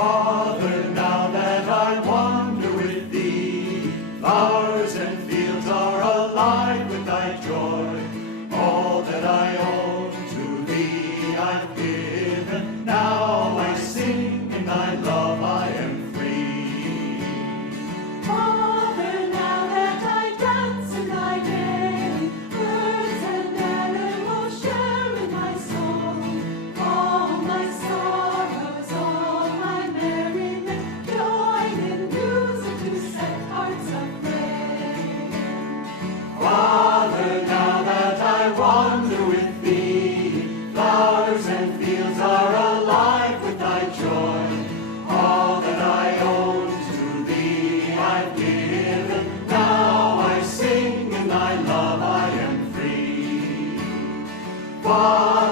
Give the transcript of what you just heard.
Father, now that I wander with thee, flowers and fields are alive with thy joy. All that I own to thee I've given. Now I sing in thy love I am free. Father, now that I dance in thy name, birds and animals share in my song. All my sorrows, all my merriment, join in music to set hearts aflame. Father, now that I wander with thee, flowers and fields are alive with thy joy. All that I own to thee I've given. Now I sing in thy love I am free. Father,